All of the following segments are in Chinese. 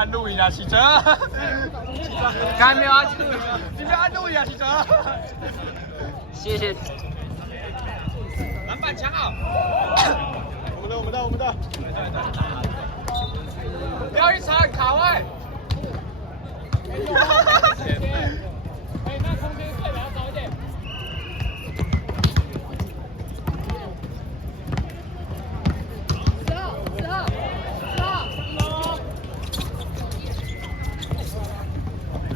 按录影啊，启哲。刚没有按，你没有按录影啊，启哲。谢谢。篮板抢好。我们的。不要一传卡位。那空间最比较少一点。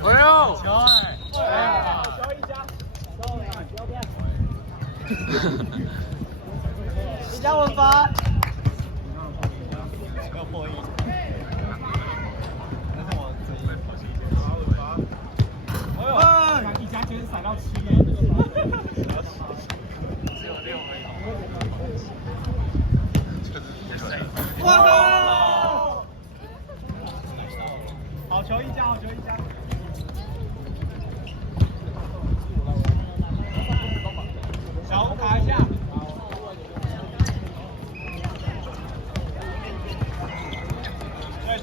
哎呦！小一家，一家文法。要破译。但是我自己跑新一点。一家今天闪到7耶，只有6而已。哇！好球一家，好球一家。小红卡一下。对。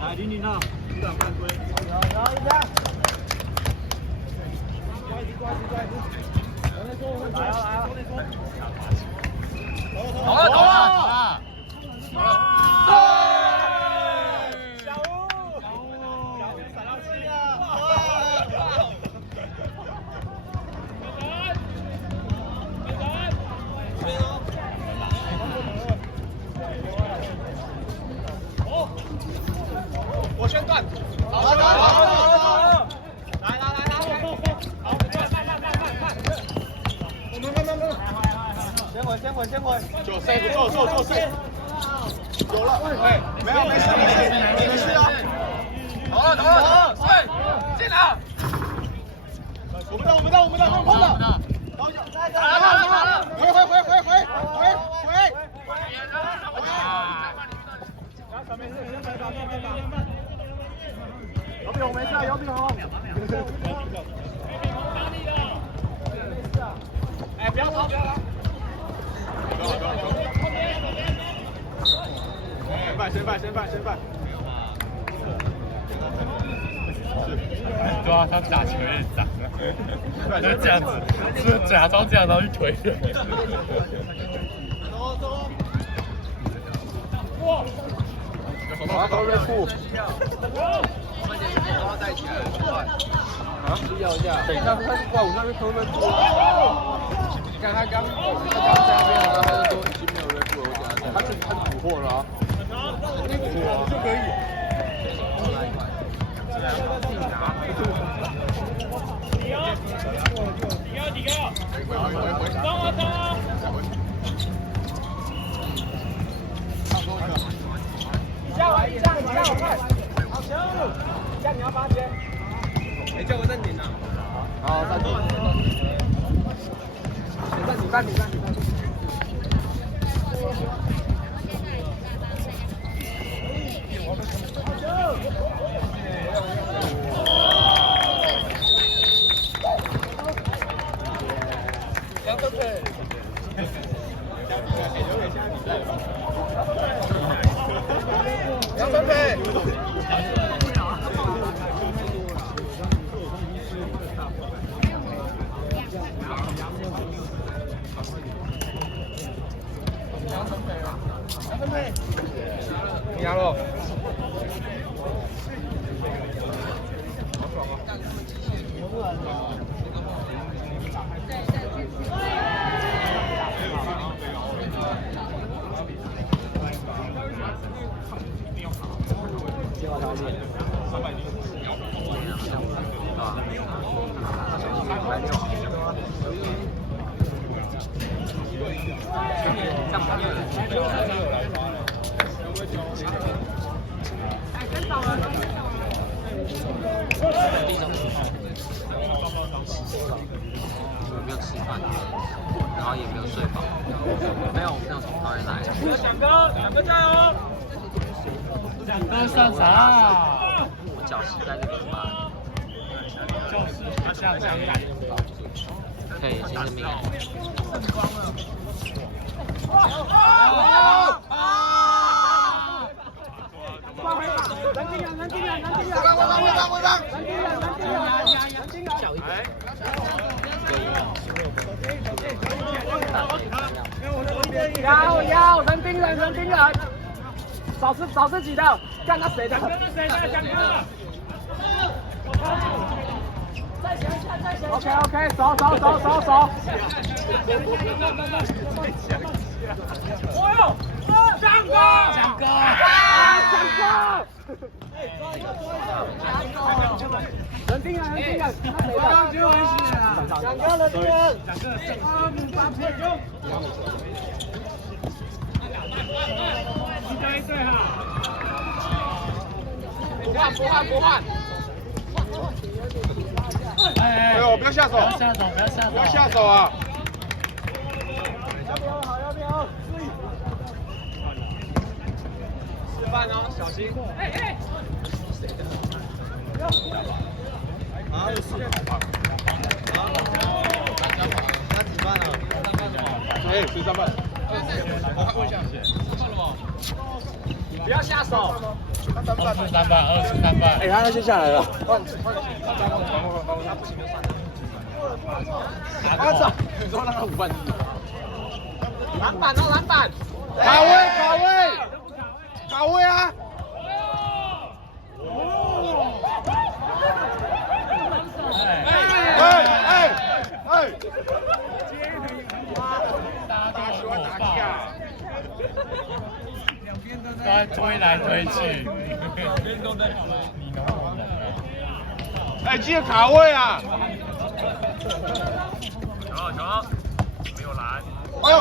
来，林啊，组长犯规。然后一边。来了。走了。小吴闪到7了。我先断。好。来。好，先滚。9C。有了。没事啊。好了，进来。我们的，弄空了。回。姚炳宏没事，姚炳宏。哎，不要跑。先办。对啊，他打球也长了，就这样子，是假装这样，然后去推人。走。哇！我要高瑞库。带起来。啊？要一下。等一下，他挂我那边高瑞库。你看他刚在那边，然后他就说已经没有瑞库了，我讲他是补货了啊。就可以。几个？走啊！一下我快！好球！一下你要8圈。叫我暂停啊！好，暂停。暂停。杨德佩。你压了。也没有睡饱，没有从桃园来。蒋哥加油！蒋哥上场。我脚膝盖这个吧。就是下场。可以，新生命。要人盯人，找自己的，干他谁的？OK， 走。蒋哥！人盯人，他谁的？蒋哥人盯人。1对哈。不换。哎呦，不要下手！不要下手啊！要不要？示范哦，小心！啊，是好棒！他几班了13班。我看一下，不要下手。23班。哎，他先下来了。换，他不行就算了。操！你说让他5班？篮板！卡位啊！哎！大家喜欢打架，都在推来推去，哎，记得卡位啊！球，没有拦。哎呦！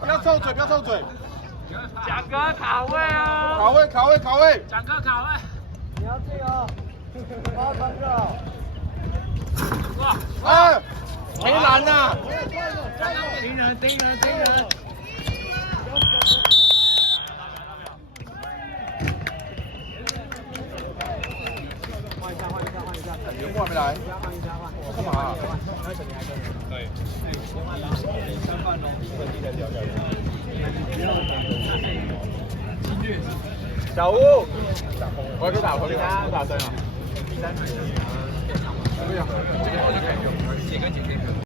不要臭嘴！蒋哥卡位啊！卡位！蒋哥卡位！你要进哦，包传着。哇！哎，没拦呐！盯人！换一下。袁木还没来，干嘛？对。小吴，回去打针啊！可以啊，这个我就可以用，几个。